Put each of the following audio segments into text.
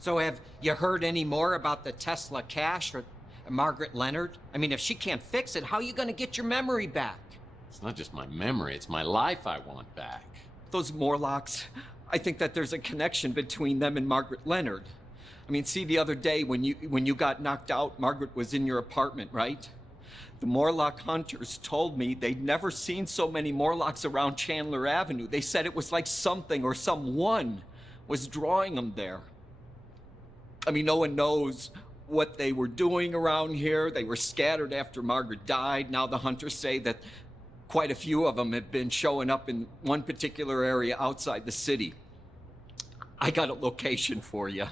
So have you heard any more about the Tesla cache or Margaret Leonard? I mean, if she can't fix it, how are you gonna get your memory back? It's not just my memory, it's my life I want back. Those Morlocks, I think that there's a connection between them and Margaret Leonard. I mean, see, the other day when you got knocked out, Margaret was in your apartment, right? The Morlock hunters told me they'd never seen so many Morlocks around Chandler Avenue. They said it was like something or someone was drawing them there. I mean, no one knows what they were doing around here. They were scattered after Margaret died. Now the hunters say that quite a few of them have been showing up in one particular area outside the city. I got a location for you.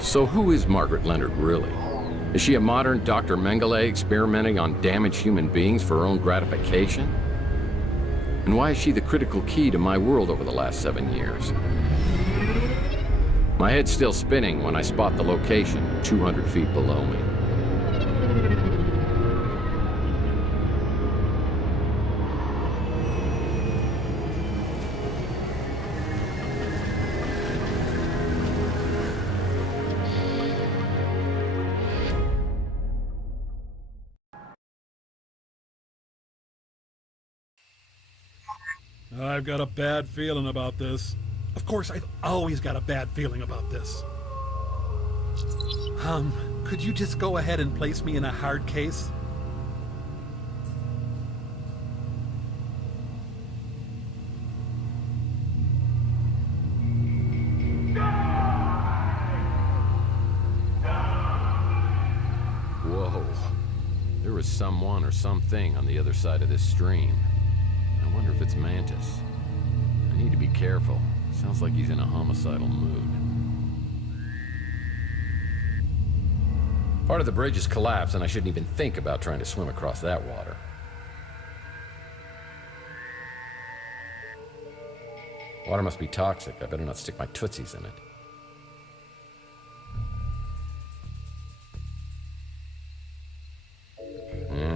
So who is Margaret Leonard, really? Is she a modern Dr. Mengele experimenting on damaged human beings for her own gratification? And why is she the critical key to my world over the last 7 years? My head's still spinning when I spot the location 200 feet below me. I've got a bad feeling about this. Of course, I've always got a bad feeling about this. Could you just go ahead and place me in a hard case? Whoa. There is someone or something on the other side of this stream. I wonder if it's Mantis. I need to be careful. Sounds like he's in a homicidal mood. Part of the bridge has collapsed, and I shouldn't even think about trying to swim across that water. Water must be toxic. I better not stick my tootsies in it.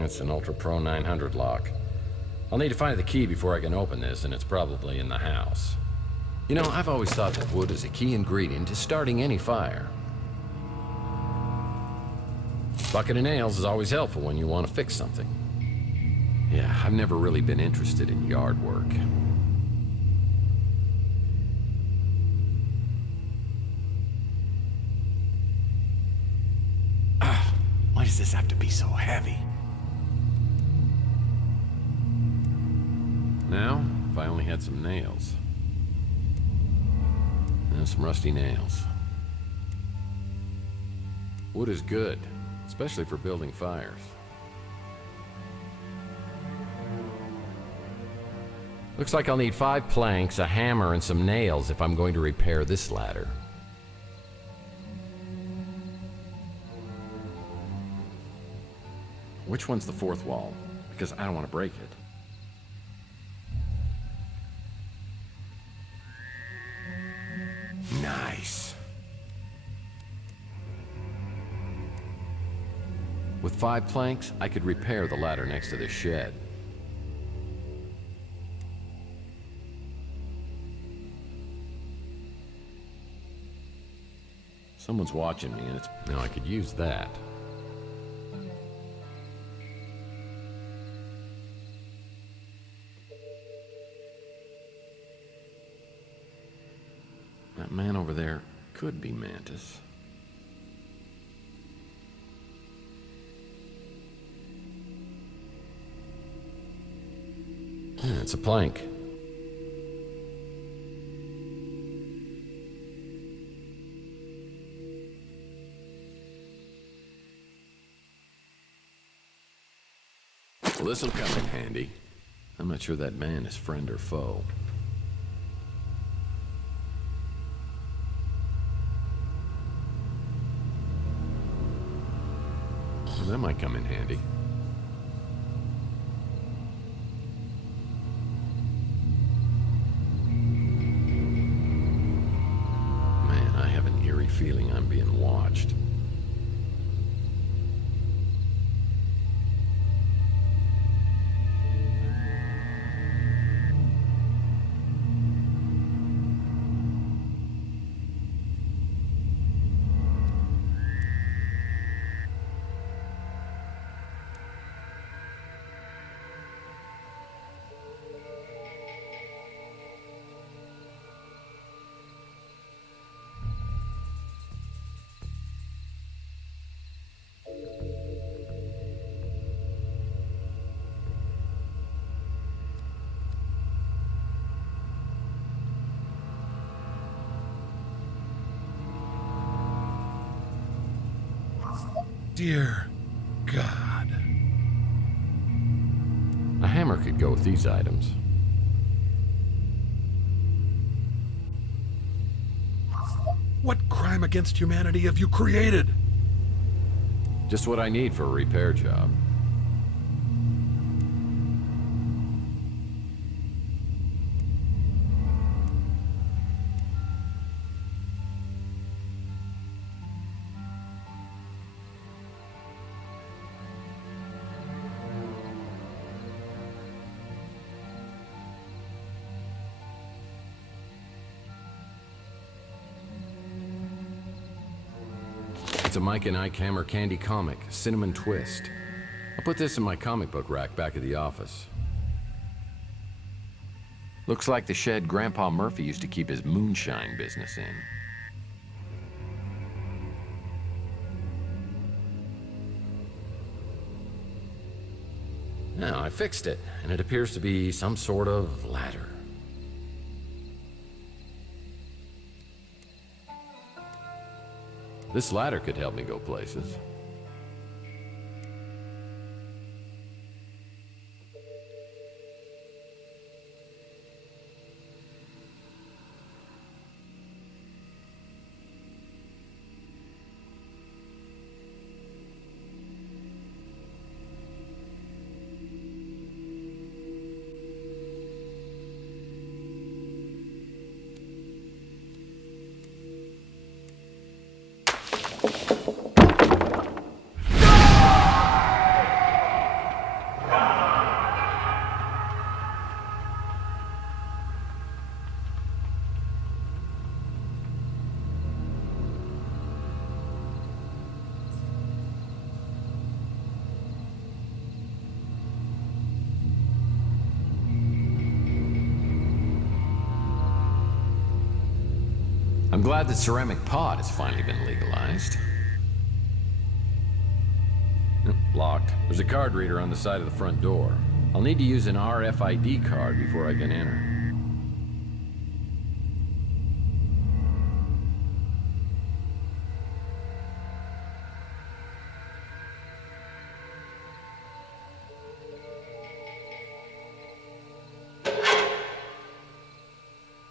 It's an Ultra Pro 900 lock. I'll need to find the key before I can open this, and it's probably in the house. You know, I've always thought that wood is a key ingredient to starting any fire. Bucket of nails is always helpful when you want to fix something. Yeah, I've never really been interested in yard work. Why does this have to be so heavy? Now, if I only had some nails. And some rusty nails. Wood is good, especially for building fires. Looks like I'll need 5 planks, a hammer, and some nails if I'm going to repair this ladder. Which one's the 4th wall? Because I don't want to break it. Nice. With 5 planks, I could repair the ladder next to the shed. Someone's watching me, and now I could use that. That man over there could be Mantis. Yeah, it's a plank. Well, this'll come in handy. I'm not sure that man is friend or foe. That might come in handy. Man, I have an eerie feeling watched. Dear God. A hammer could go with these items. What crime against humanity have you created? Just what I need for a repair job. It's a Mike and Ike Hammer candy comic, Cinnamon Twist. I'll put this in my comic book rack back at the office. Looks like the shed Grandpa Murphy used to keep his moonshine business in. Now, I fixed it, and it appears to be some sort of ladder. This ladder could help me go places. I'm glad the ceramic pot has finally been legalized. Locked. There's a card reader on the side of the front door. I'll need to use an RFID card before I can enter.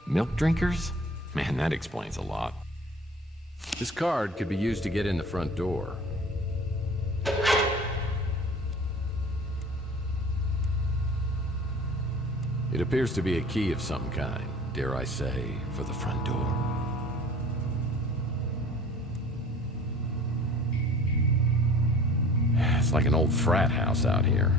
Milk drinkers? Man, that explains a lot. This card could be used to get in the front door. It appears to be a key of some kind, dare I say, for the front door. It's like an old frat house out here.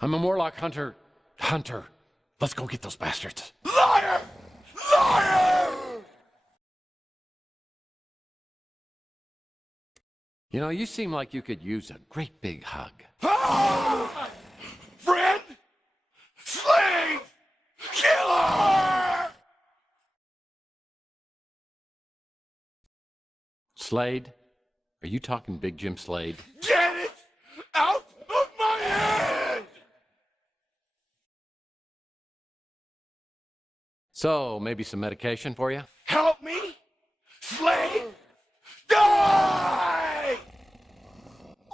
I'm a Morlock hunter. Hunter. Let's go get those bastards. Liar! Liar! You know, you seem like you could use a great big hug. Ah! Friend! Slave! Killer! Slade? Are you talking Big Jim Slade? Get it out of my head! So, maybe some medication for you? Help me? Slave? Die!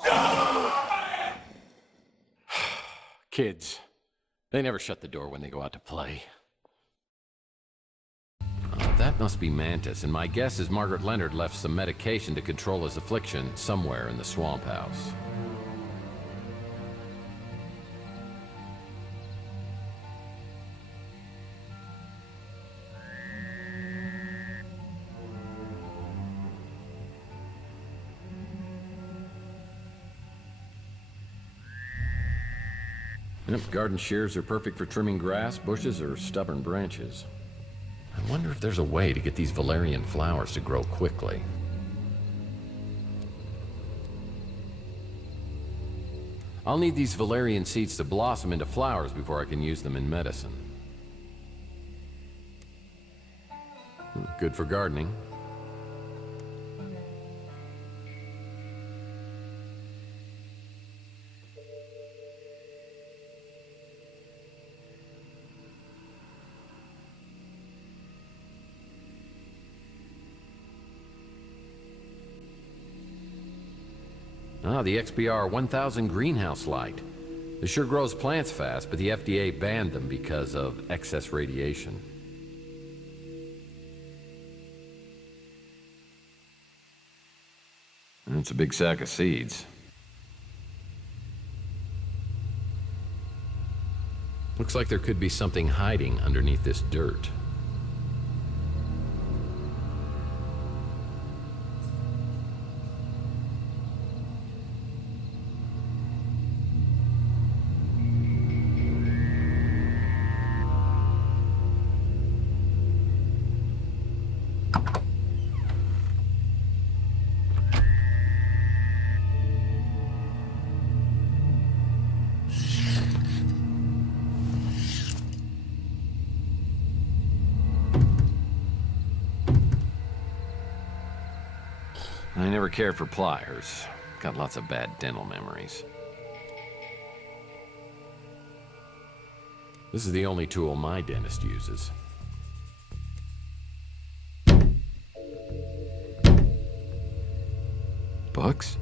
Die! Kids. They never shut the door when they go out to play. That must be Mantis, and my guess is Margaret Leonard left some medication to control his affliction somewhere in the swamp house. Yep, garden shears are perfect for trimming grass, bushes, or stubborn branches. I wonder if there's a way to get these valerian flowers to grow quickly. I'll need these valerian seeds to blossom into flowers before I can use them in medicine. Good for gardening. Ah, the XBR 1000 greenhouse light. This sure grows plants fast, but the FDA banned them because of excess radiation. It's a big sack of seeds. Looks like there could be something hiding underneath this dirt. I never cared for pliers. Got lots of bad dental memories. This is the only tool my dentist uses. Books?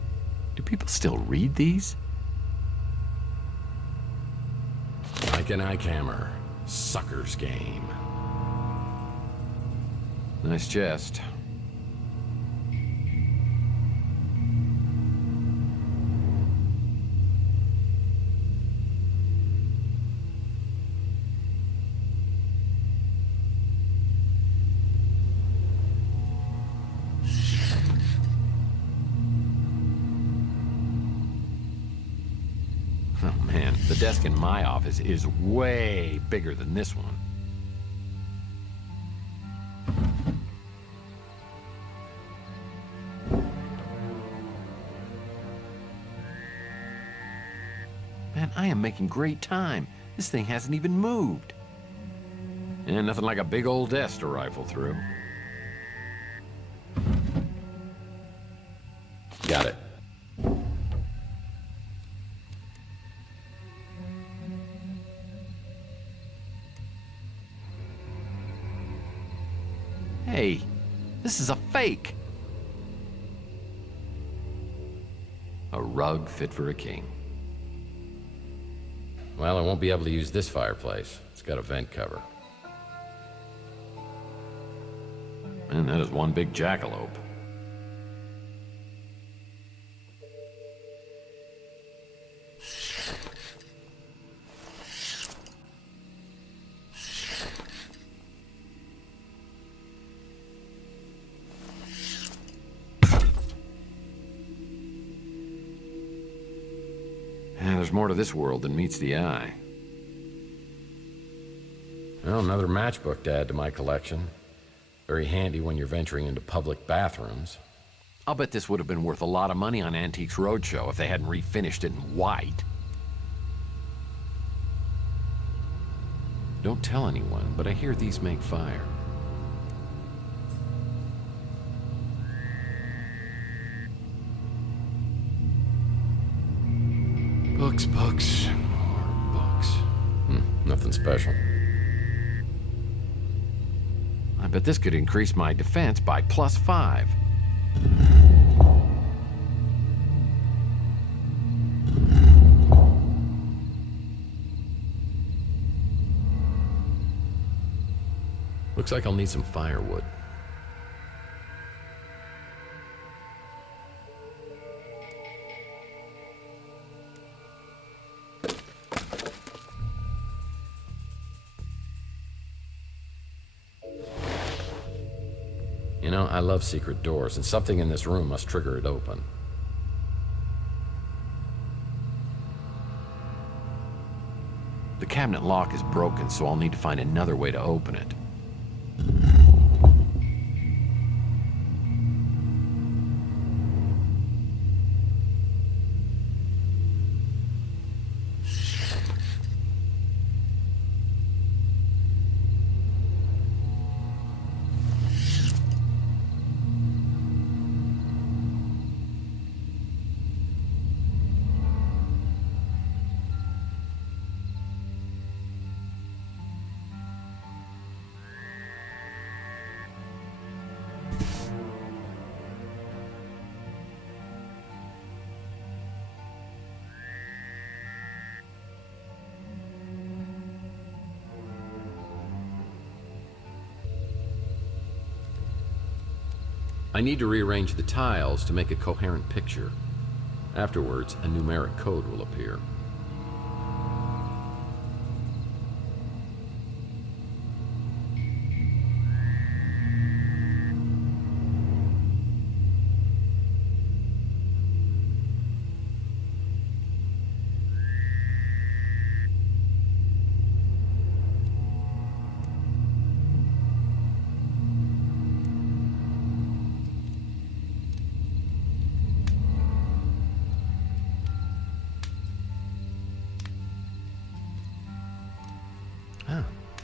Do people still read these? Like an ike hammer. Sucker's game. Nice chest. Oh man, the desk in my office is way bigger than this one. Man, I am making great time. This thing hasn't even moved. And nothing like a big old desk to rifle through. Got it. Hey, this is a fake. A rug fit for a king. Well, I won't be able to use this fireplace. It's got a vent cover. And that is one big jackalope. There's more to this world than meets the eye. Well, another matchbook to add to my collection. Very handy when you're venturing into public bathrooms. I'll bet this would have been worth a lot of money on Antiques Roadshow if they hadn't refinished it in white. Don't tell anyone, but I hear these make fire. Books, books, more books. Nothing special. I bet this could increase my defense by +5. Looks like I'll need some firewood. You know, I love secret doors, and something in this room must trigger it open. The cabinet lock is broken, so I'll need to find another way to open it. I need to rearrange the tiles to make a coherent picture. Afterwards, a numeric code will appear.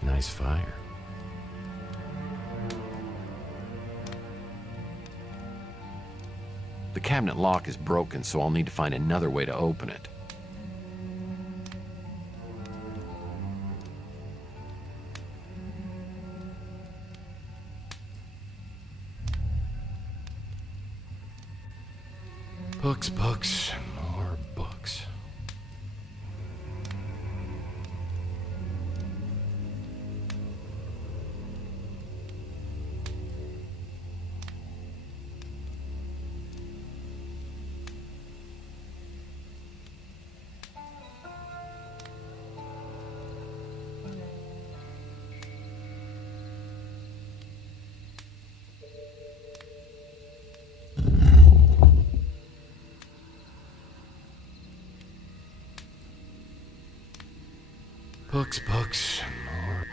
Nice fire. The cabinet lock is broken, so I'll need to find another way to open it. Books, books, more books. Books, books,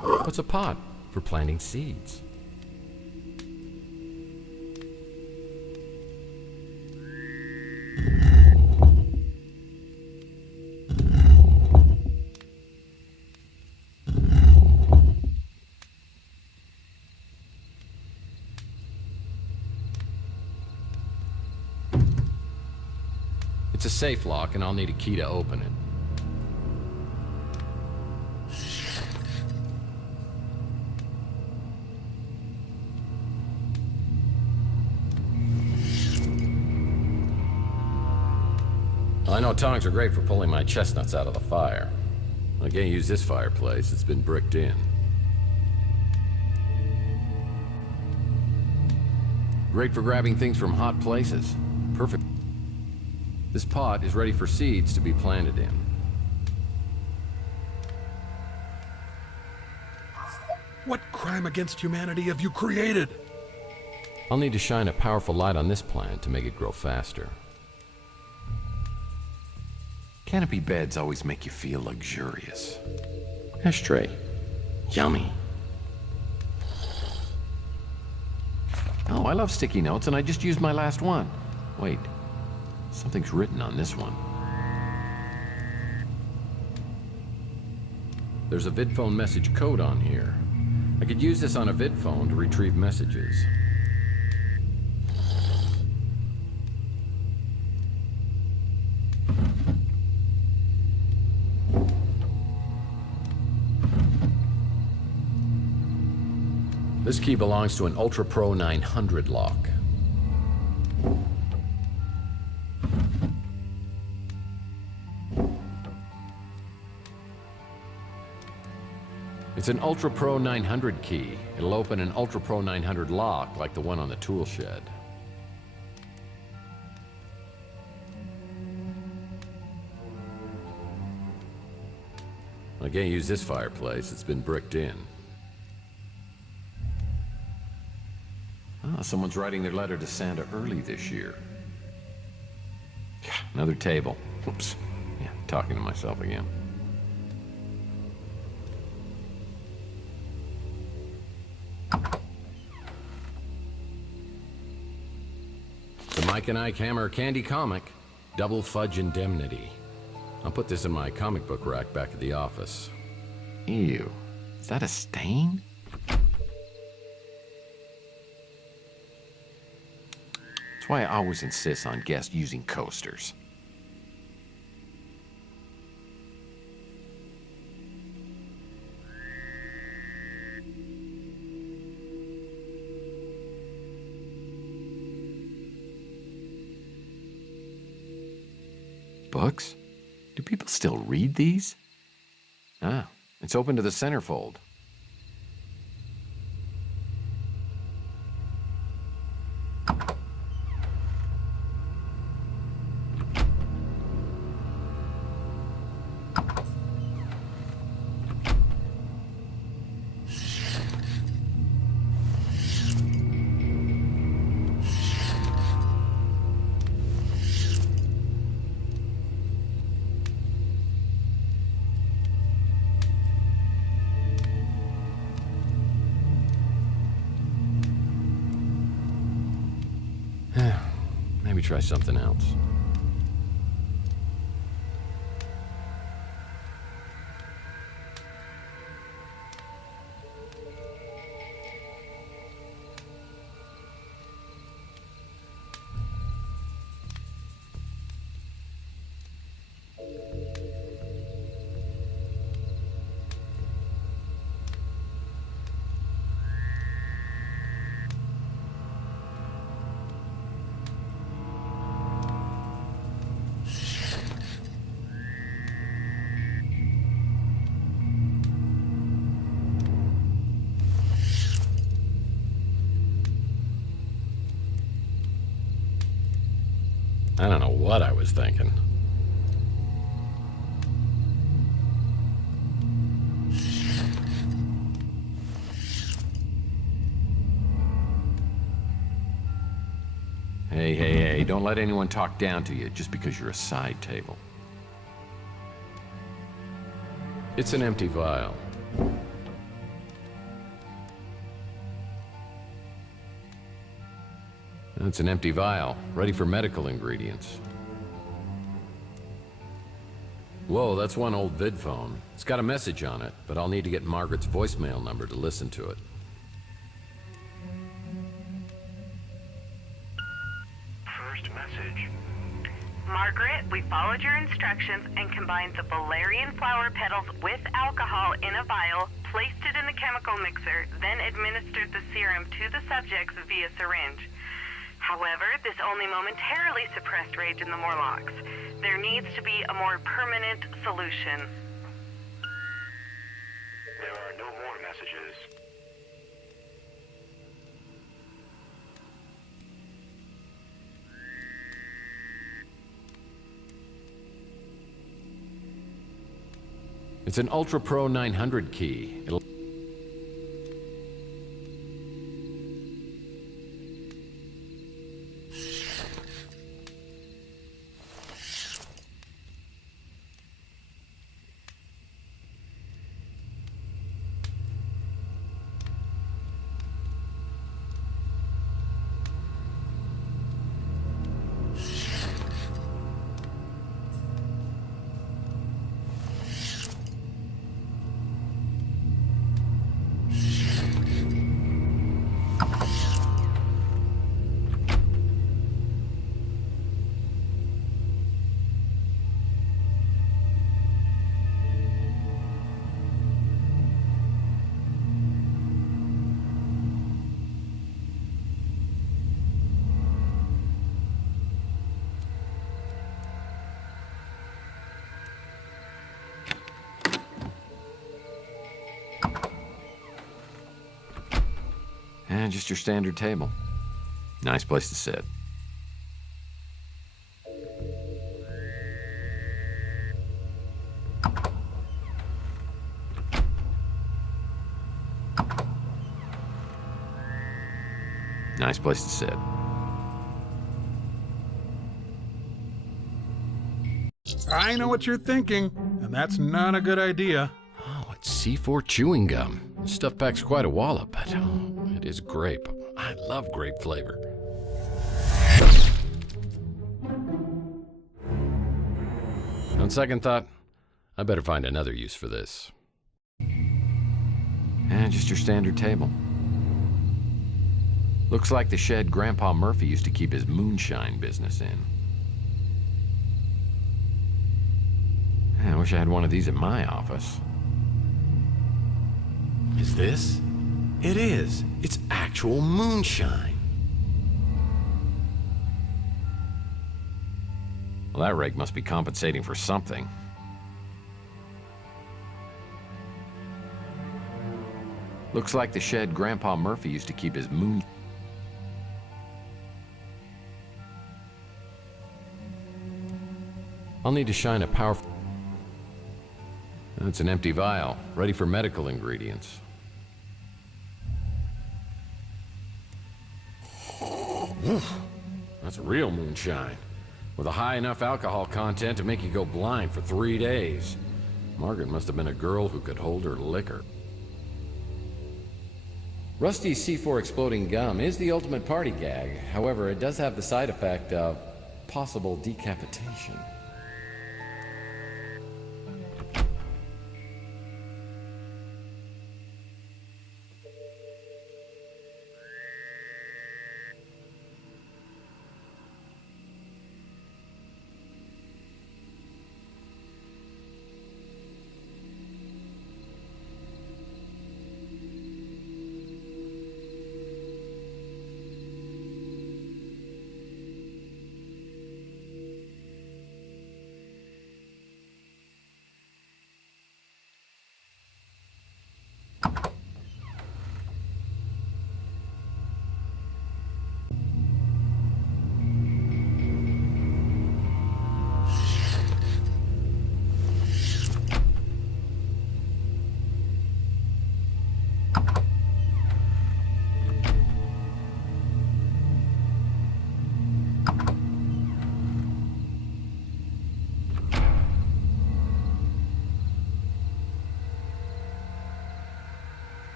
more. What's a pot? For planting seeds. It's a safe lock, and I'll need a key to open it. I know tongs are great for pulling my chestnuts out of the fire. I can't use this fireplace, it's been bricked in. Great for grabbing things from hot places. Perfect. This pot is ready for seeds to be planted in. What crime against humanity have you created? I'll need to shine a powerful light on this plant to make it grow faster. Canopy beds always make you feel luxurious. Ashtray. Yummy. Oh, I love sticky notes, and I just used my last one. Wait, something's written on this one. There's a VidPhone message code on here. I could use this on a VidPhone to retrieve messages. This key belongs to an Ultra Pro 900 lock. It's an Ultra Pro 900 key. It'll open an Ultra Pro 900 lock like the one on the tool shed. I can't use this fireplace. It's been bricked in. Ah, someone's writing their letter to Santa early this year. Yeah, another table. Oops. Yeah, talking to myself again. The Mike and Ike Hammer Candy comic, Double Fudge Indemnity. I'll put this in my comic book rack back at the office. Ew, is that a stain? That's why I always insist on guests using coasters. Books? Do people still read these? Ah, it's open to the centerfold. Maybe try something else. I don't know what I was thinking. Hey, don't let anyone talk down to you just because you're a side table. It's an empty vial. It's an empty vial, ready for medical ingredients. Whoa, that's one old vid phone. It's got a message on it, but I'll need to get Margaret's voicemail number to listen to it. First message. Margaret, we followed your instructions and combined the valerian flower petals with alcohol in a vial, placed it in the chemical mixer, then administered the serum to the subjects via syringe. However, this only momentarily suppressed rage in the Morlocks. There needs to be a more permanent solution. There are no more messages. It's an Ultra Pro 900 key. It'll... Just your standard table. Nice place to sit. Nice place to sit. I know what you're thinking, and that's not a good idea. Oh, it's C4 chewing gum. This stuff packs quite a wallop, but it is grape. I love grape flavor. On second thought, I better find another use for this. Just your standard table. Looks like the shed Grandpa Murphy used to keep his moonshine business in. I wish I had one of these in my office. Is this? It is. It's actual moonshine. Well, that rake must be compensating for something. Looks like the shed Grandpa Murphy used to keep his moon... I'll need to shine a powerful... That's an empty vial, ready for medical ingredients. That's real moonshine, with a high enough alcohol content to make you go blind for 3 days. Margaret must have been a girl who could hold her liquor. Rusty's C4 exploding gum is the ultimate party gag. However, it does have the side effect of possible decapitation.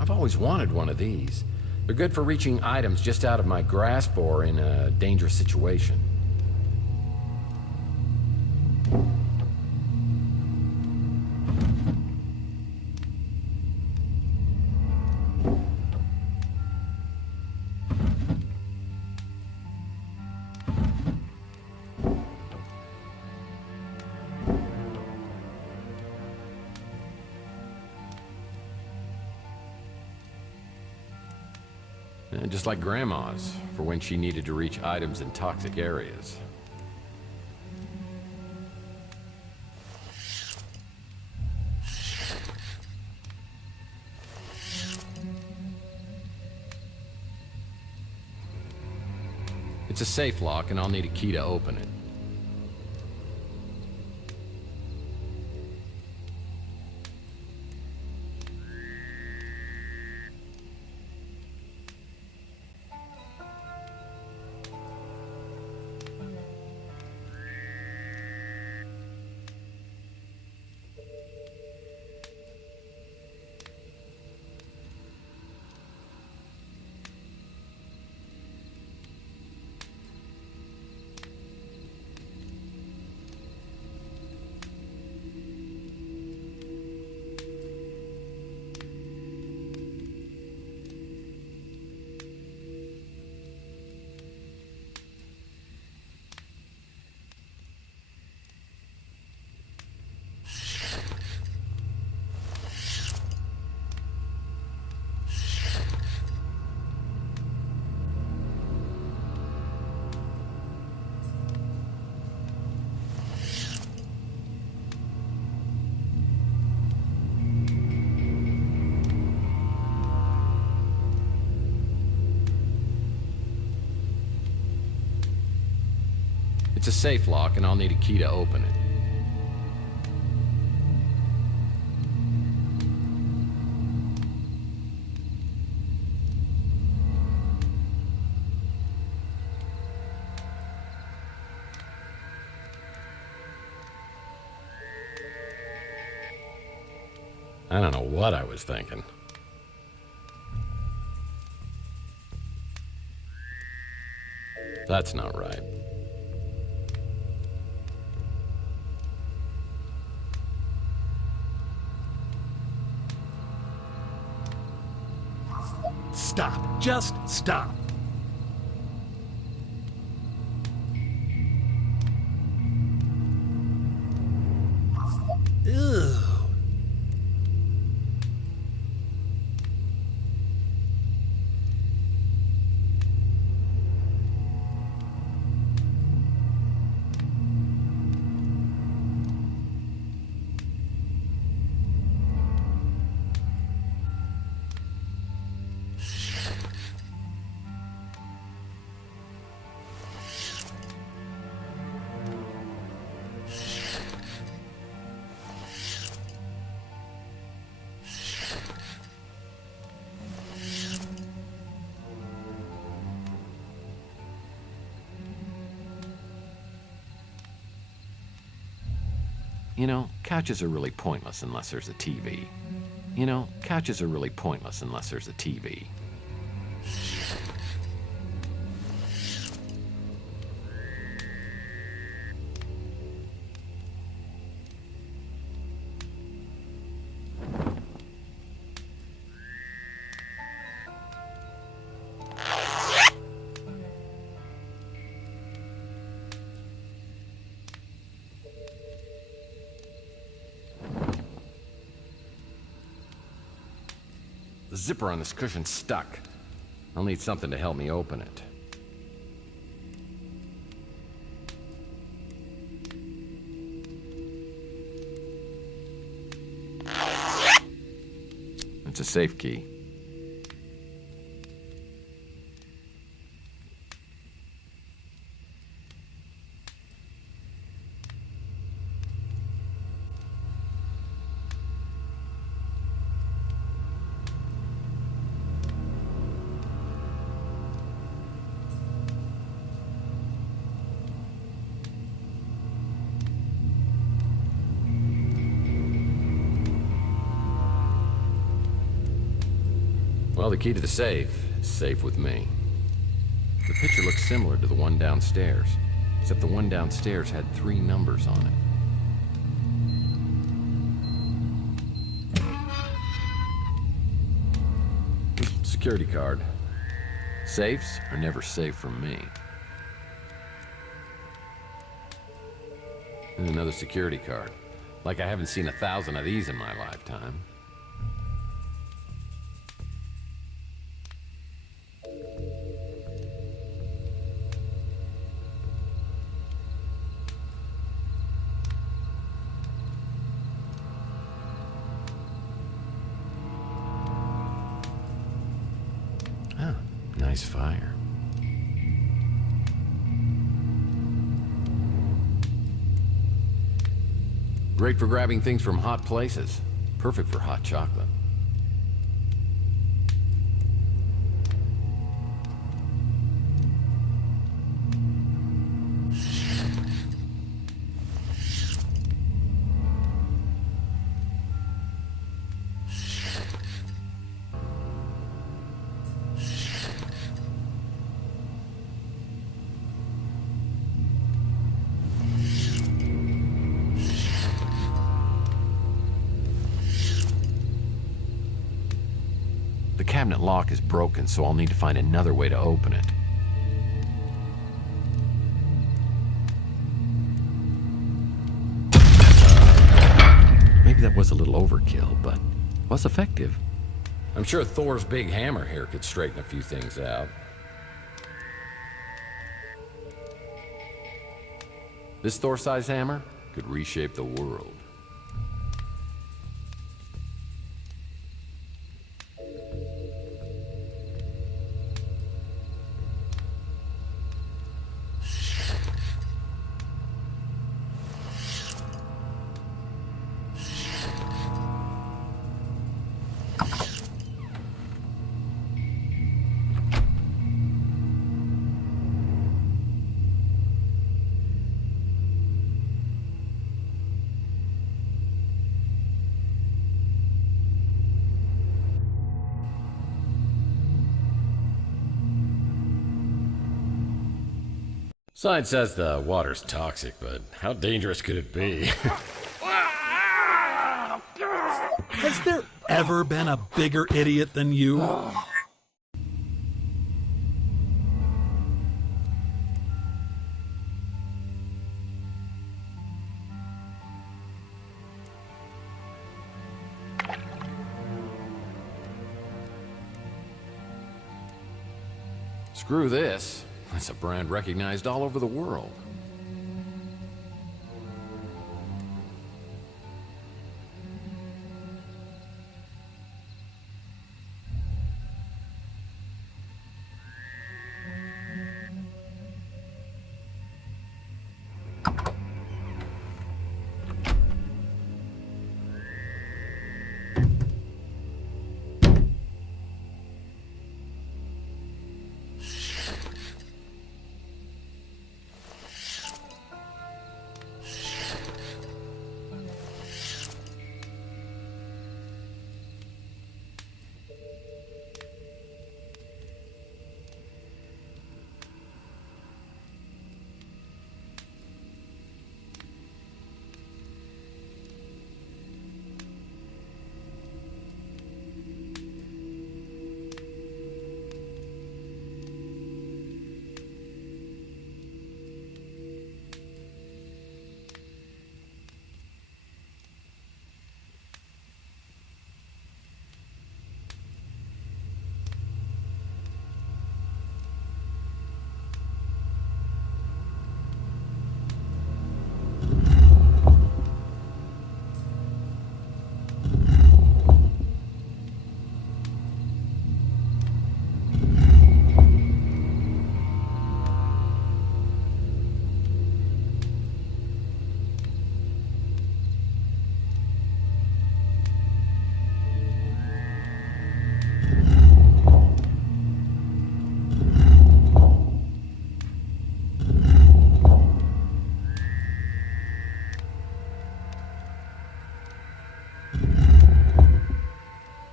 I've always wanted one of these. They're good for reaching items just out of my grasp or in a dangerous situation. Just like Grandma's, for when she needed to reach items in toxic areas. It's a safe lock, and I'll need a key to open it. It's a safe lock, and I'll need a key to open it. I don't know what I was thinking. That's not right. Stop. Just stop. Ew. You know, couches are really pointless unless there's a TV. You know, couches are really pointless unless there's a TV. The zipper on this cushion's stuck. I'll need something to help me open it. It's a safe key. Well, the key to the safe is safe with me. The picture looks similar to the one downstairs, except the one downstairs had 3 numbers on it. Security card. Safes are never safe from me. And another security card. Like I haven't seen 1,000 of these in my lifetime. Ah, nice fire. Great for grabbing things from hot places. Perfect for hot chocolate. The cabinet lock is broken, so I'll need to find another way to open it. Maybe that was a little overkill, but was effective. I'm sure Thor's big hammer here could straighten a few things out. This Thor-sized hammer could reshape the world. Sign says the water's toxic, but how dangerous could it be? Has there ever been a bigger idiot than you? Screw this. That's a brand recognized all over the world.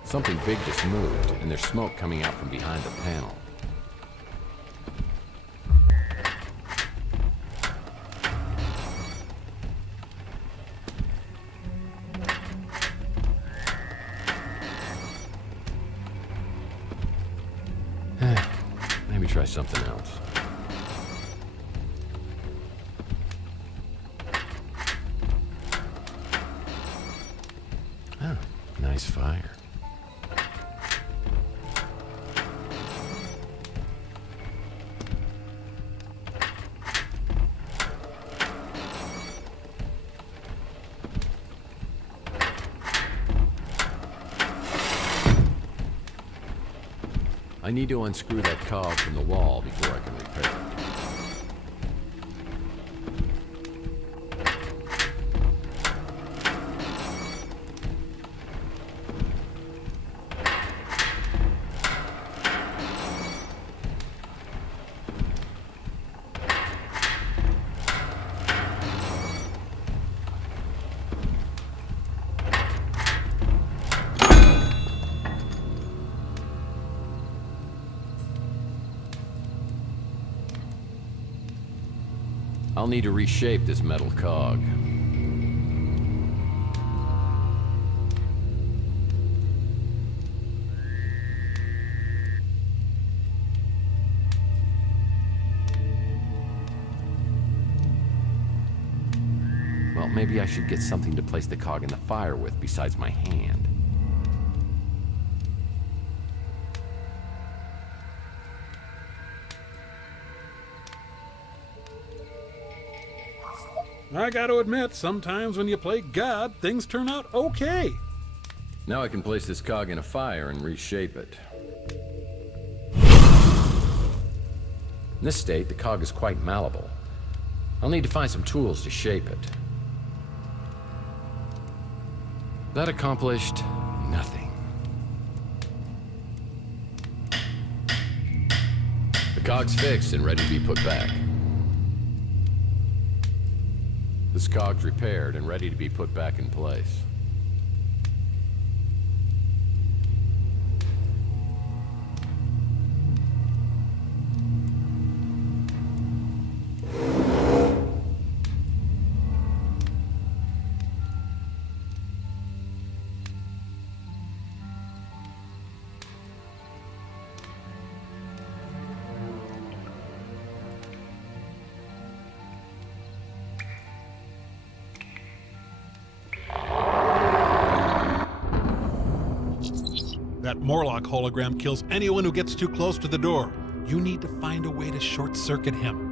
Something big just moved, and there's smoke coming out from behind the panel. Maybe try something else. Oh, nice fire. I need to unscrew that cog from the wall before I can repair it. I'll need to reshape this metal cog. Well, maybe I should get something to place the cog in the fire with besides my hand. I gotta admit, sometimes when you play God, things turn out okay. Now I can place this cog in a fire and reshape it. In this state, the cog is quite malleable. I'll need to find some tools to shape it. That accomplished nothing. The cog's fixed and ready to be put back. This cog's repaired and ready to be put back in place. Morlock hologram kills anyone who gets too close to the door. You need to find a way to short-circuit him.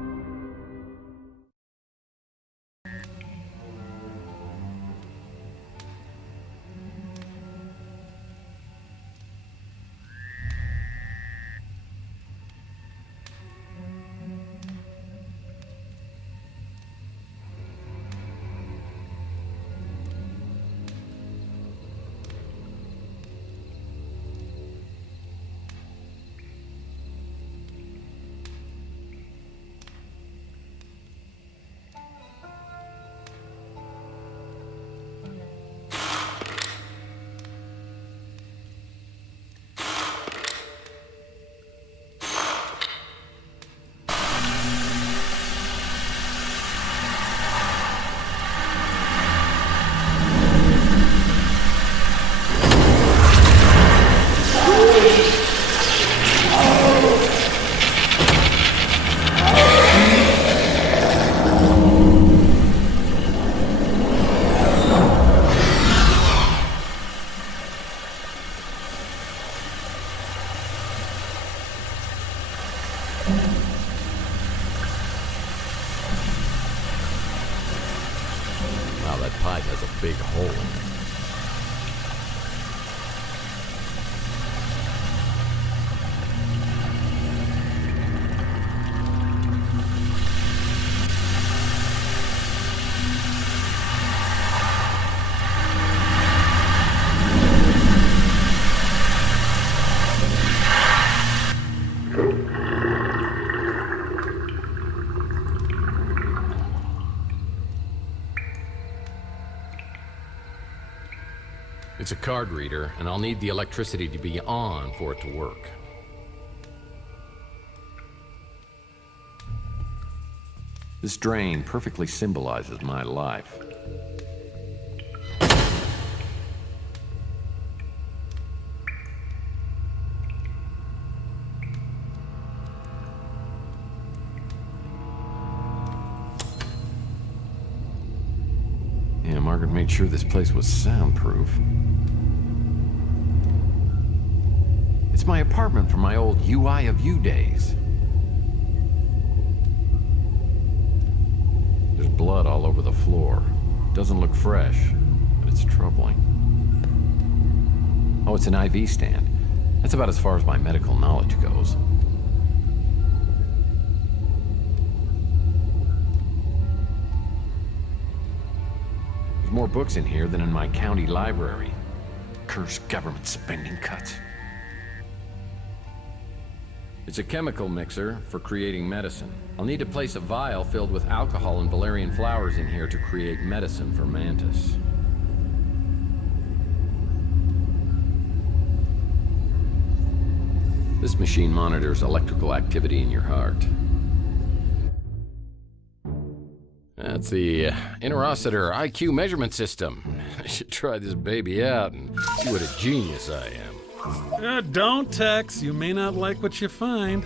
Wow, that pipe has a big hole in it. It's a card reader, and I'll need the electricity to be on for it to work. This drain perfectly symbolizes my life. Yeah, Margaret made sure this place was soundproof. It's my apartment from my old UI of U days. There's blood all over the floor. Doesn't look fresh, but it's troubling. Oh, it's an IV stand. That's about as far as my medical knowledge goes. There's more books in here than in my county library. Cursed government spending cuts. It's a chemical mixer for creating medicine. I'll need to place a vial filled with alcohol and valerian flowers in here to create medicine for Mantis. This machine monitors electrical activity in your heart. That's the interocitor IQ measurement system. I should try this baby out and see what a genius I am. Don't, Tex. You may not like what you find.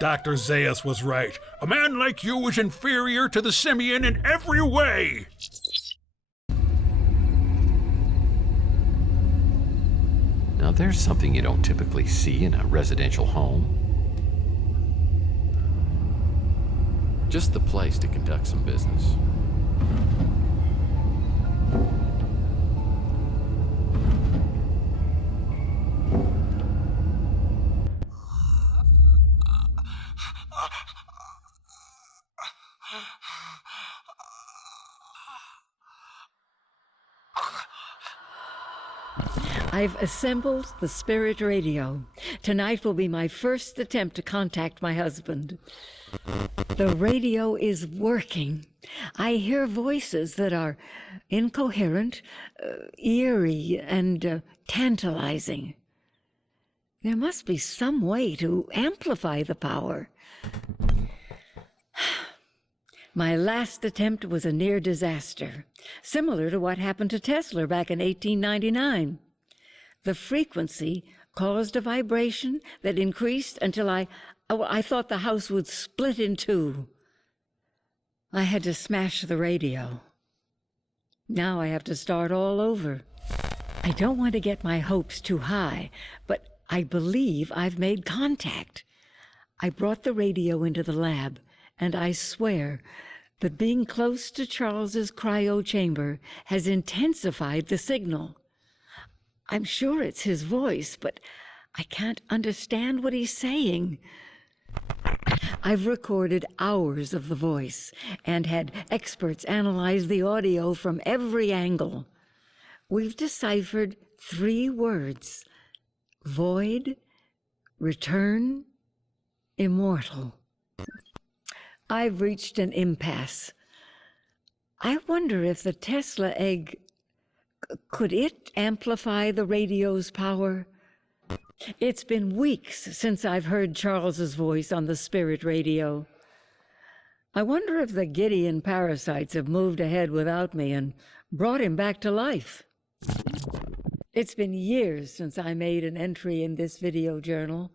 Dr. Zaius was right. A man like you is inferior to the simian in every way. Now there's something you don't typically see in a residential home. Just the place to conduct some business. I've assembled the spirit radio. Tonight will be my first attempt to contact my husband. The radio is working. I hear voices that are incoherent, eerie, and tantalizing. There must be some way to amplify the power. My last attempt was a near disaster, similar to what happened to Tesla back in 1899. The frequency caused a vibration that increased until I I thought the house would split in two. I had to smash the radio. Now I have to start all over. I don't want to get my hopes too high, but I believe I've made contact. I brought the radio into the lab, and I swear that being close to Charles's cryo chamber has intensified the signal. I'm sure it's his voice, but I can't understand what he's saying. I've recorded hours of the voice and had experts analyze the audio from every angle. We've deciphered 3 words: void, return, immortal. I've reached an impasse. I wonder if the Tesla egg, could it amplify the radio's power? It's been weeks since I've heard Charles's voice on the spirit radio. I wonder if the Gideon parasites have moved ahead without me and brought him back to life. It's been years since I made an entry in this video journal.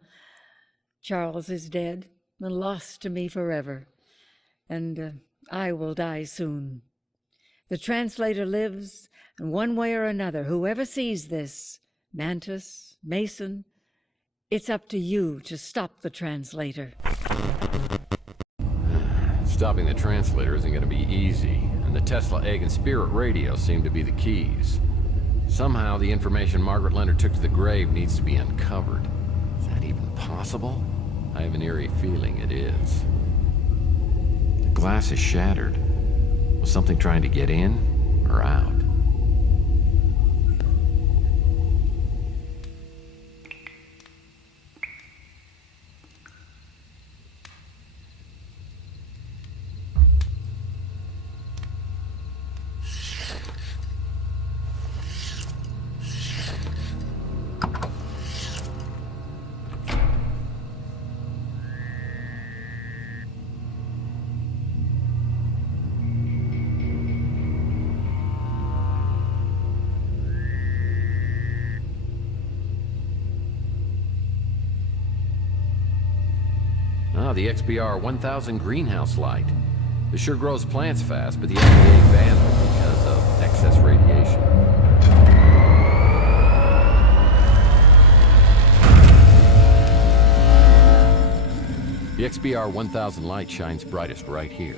Charles is dead and lost to me forever, and I will die soon. The translator lives, and one way or another, whoever sees this, Mantis, Mason, it's up to you to stop the translator. Stopping the translator isn't going to be easy, and the Tesla egg and spirit radio seem to be the keys. Somehow, the information Margaret Leonard took to the grave needs to be uncovered. Is that even possible? I have an eerie feeling it is. The glass is shattered. Was something trying to get in or out? The XBR 1000 greenhouse light. This sure grows plants fast, but the FDA banned it because of excess radiation. The XBR 1000 light shines brightest right here.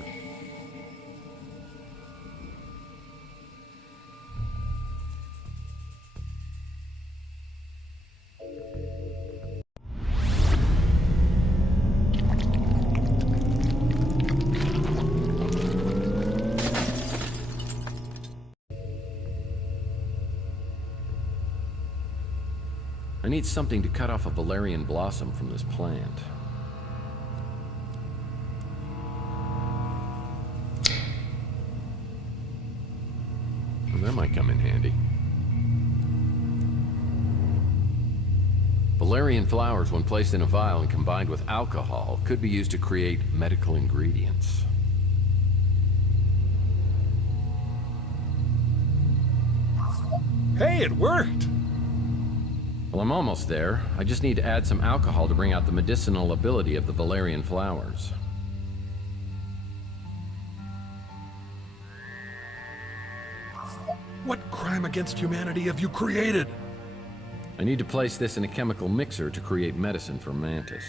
I need something to cut off a valerian blossom from this plant. Well, that might come in handy. Valerian flowers, when placed in a vial and combined with alcohol, could be used to create medical ingredients. Hey, it worked! Well, I'm almost there. I just need to add some alcohol to bring out the medicinal ability of the valerian flowers. What crime against humanity have you created? I need to place this in a chemical mixer to create medicine for Mantis.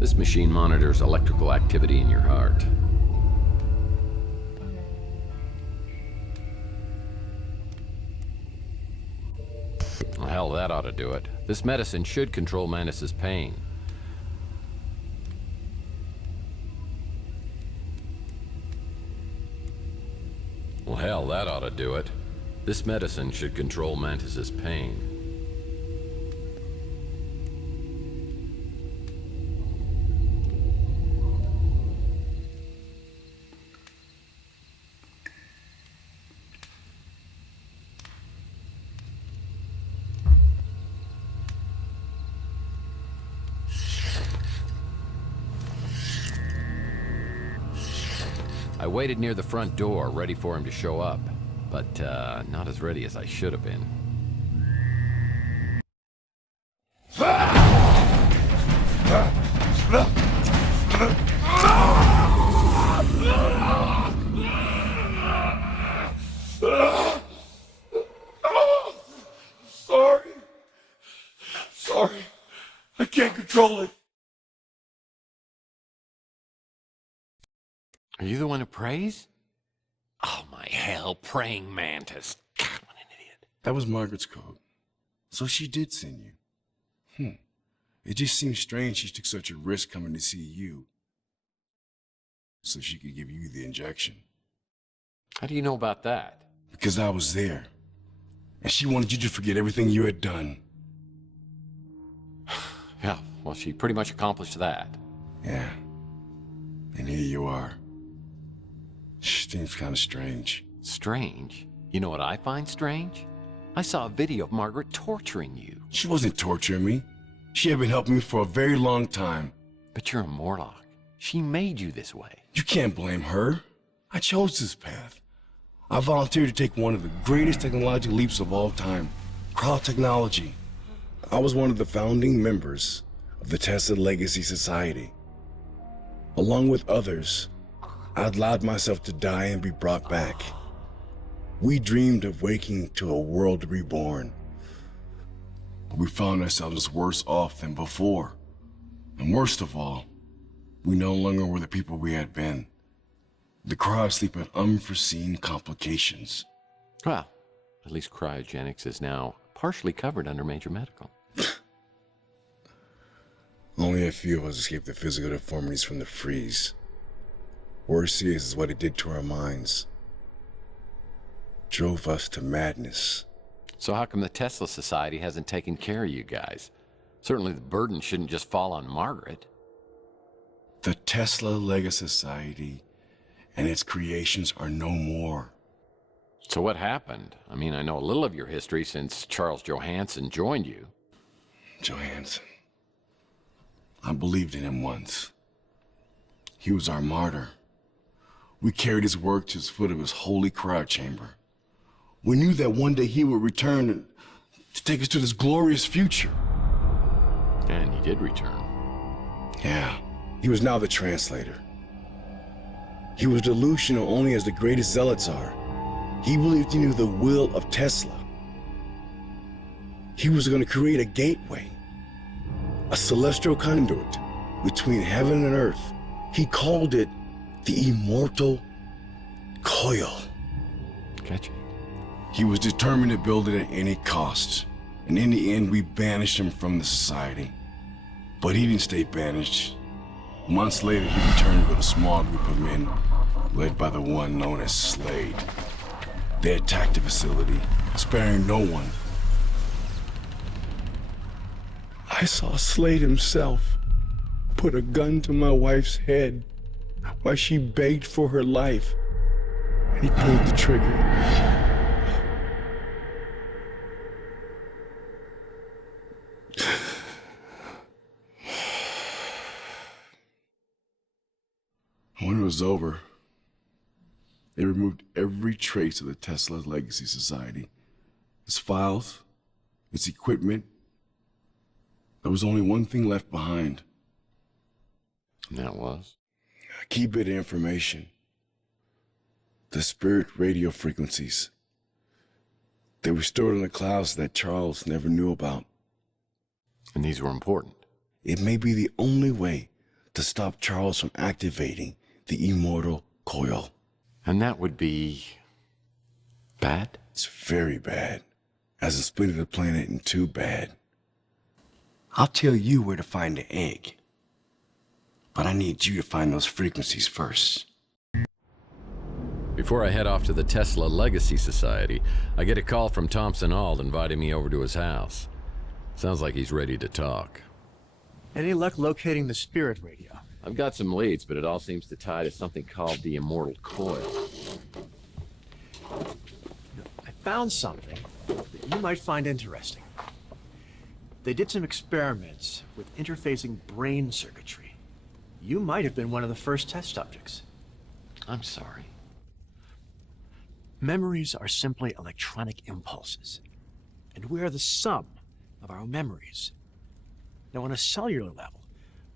This machine monitors electrical activity in your heart. Well, hell, that ought to do it. This medicine should control Mantis's pain. Well, hell, that ought to do it. This medicine should control Mantis's pain. waited near the front door, ready for him to show up. But, not as ready as I should have been. Sorry. I can't control it. Are you the one who prays? Oh, my hell, praying mantis. God, what an idiot. That was Margaret's code. So she did send you. It just seems strange she took such a risk coming to see you so she could give you the injection. How do you know about that? Because I was there. And she wanted you to forget everything you had done. Yeah, well, she pretty much accomplished that. Yeah. And here you are. Seems kind of strange. Strange? You know what I find strange? I saw a video of Margaret torturing you. She wasn't torturing me. She had been helping me for a very long time. But you're a Morlock. She made you this way. You can't blame her. I chose this path. I volunteered to take one of the greatest technological leaps of all time, cryotechnology. I was one of the founding members of the Tesla Legacy Society. Along with others, I allowed myself to die and be brought back. We dreamed of waking to a world reborn. But we found ourselves worse off than before. And worst of all, we no longer were the people we had been. The cryosleep had unforeseen complications. Well, at least cryogenics is now partially covered under major medical. Only a few of us escaped the physical deformities from the freeze. Worse is what it did to our minds. Drove us to madness. So how come the Tesla Society hasn't taken care of you guys? Certainly the burden shouldn't just fall on Margaret. The Tesla Legacy Society and its creations are no more. So what happened? I mean, I know a little of your history since Charles Johansson joined you. Johansson. I believed in him once. He was our martyr. We carried his work to the foot of his holy cryo chamber. We knew that one day he would return to take us to this glorious future. And he did return. Yeah, he was now the translator. He was delusional only as the greatest zealots are. He believed he knew the will of Tesla. He was going to create a gateway, a celestial conduit between heaven and earth. He called it the immortal coil. Gotcha. He was determined to build it at any cost. And in the end, we banished him from the society. But he didn't stay banished. Months later, he returned with a small group of men, led by the one known as Slade. They attacked the facility, sparing no one. I saw Slade himself put a gun to my wife's head while she begged for her life, and he pulled the trigger. When it was over, they removed every trace of the Tesla Legacy Society. Its files, its equipment. There was only one thing left behind. And that was? A key bit of information. The spirit radio frequencies. They were stored in the clouds that Charles never knew about. And these were important. It may be the only way to stop Charles from activating the immortal coil. And that would be bad? It's very bad. As in splitting the planet in two bad. I'll tell you where to find the egg. But I need you to find those frequencies first. Before I head off to the Tesla Legacy Society, I get a call from Thompson Auld inviting me over to his house. Sounds like he's ready to talk. Any luck locating the spirit radio? I've got some leads, but it all seems to tie to something called the immortal coil. I found something that you might find interesting. They did some experiments with interfacing brain circuitry. You might have been one of the first test subjects. I'm sorry. Memories are simply electronic impulses, and we are the sum of our memories. Now, on a cellular level,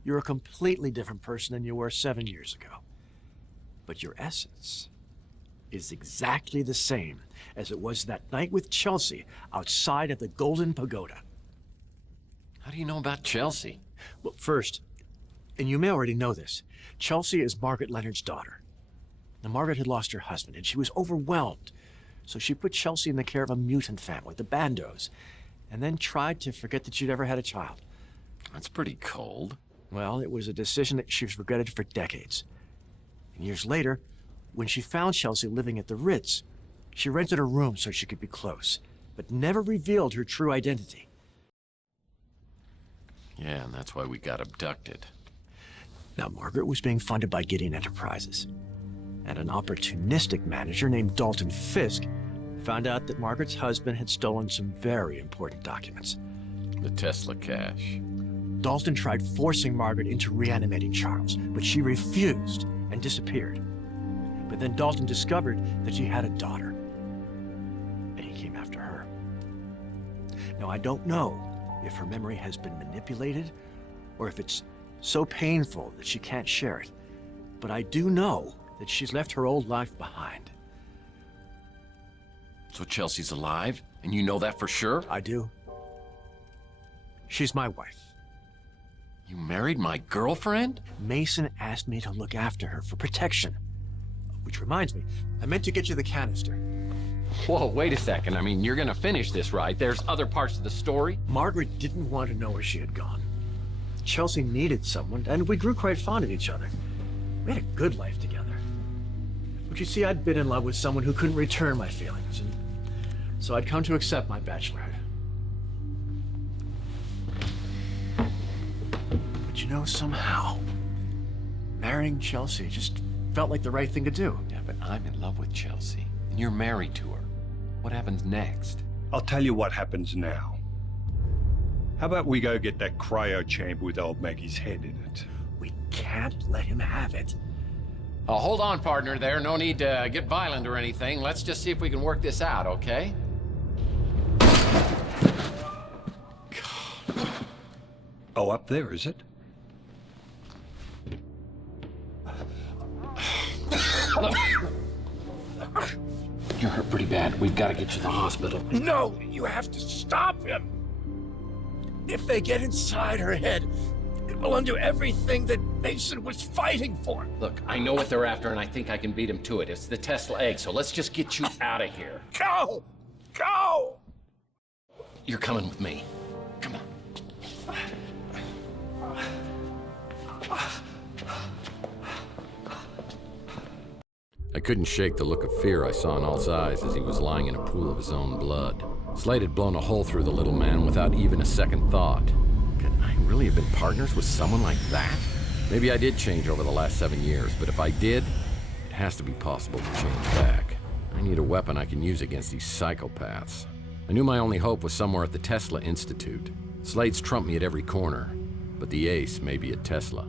you're a completely different person than you were 7 years ago. But your essence is exactly the same as it was that night with Chelsea outside of the Golden Pagoda. How do you know about Chelsea? Well, first, and you may already know this, Chelsea is Margaret Leonard's daughter. Now, Margaret had lost her husband, and she was overwhelmed. So she put Chelsea in the care of a mutant family, the Bandos, and then tried to forget that she'd ever had a child. That's pretty cold. Well, it was a decision that she's regretted for decades. And years later, when she found Chelsea living at the Ritz, she rented a room so she could be close, but never revealed her true identity. Yeah, and that's why we got abducted. Now, Margaret was being funded by Gideon Enterprises, and an opportunistic manager named Dalton Fisk found out that Margaret's husband had stolen some very important documents. The Tesla cache. Dalton tried forcing Margaret into reanimating Charles, but she refused and disappeared. But then Dalton discovered that she had a daughter, and he came after her. Now, I don't know if her memory has been manipulated or if it's so painful that she can't share it, but I do know that she's left her old life behind. So Chelsea's alive? And you know that for sure? I do. She's my wife. You married my girlfriend? Mason asked me to look after her for protection. Which reminds me, I meant to get you the canister. Whoa, wait a second. I mean, you're gonna finish this, right? There's other parts of the story? Margaret didn't want to know where she had gone. Chelsea needed someone, and we grew quite fond of each other. We had a good life together. But you see, I'd been in love with someone who couldn't return my feelings, and so I'd come to accept my bachelorhood. But you know, somehow, marrying Chelsea just felt like the right thing to do. Yeah, but I'm in love with Chelsea, and you're married to her. What happens next? I'll tell you what happens now. How about we go get that cryo chamber with old Maggie's head in it? We can't let him have it. Oh, hold on, partner there. No need to get violent or anything. Let's just see if we can work this out, okay? God. Oh, up there, is it? You're hurt pretty bad. We've got to get you to the hospital. No, you have to stop him! If they get inside her head, it will undo everything that Mason was fighting for. Look, I know what they're after, and I think I can beat them to it. It's the Tesla egg, so let's just get you out of here. Go! Go! You're coming with me. Come on. I couldn't shake the look of fear I saw in Alt's eyes as he was lying in a pool of his own blood. Slade had blown a hole through the little man without even a second thought. Could I really have been partners with someone like that? Maybe I did change over the last 7 years, but if I did, it has to be possible to change back. I need a weapon I can use against these psychopaths. I knew my only hope was somewhere at the Tesla Institute. Slade's trumped me at every corner, but the ace may be at Tesla.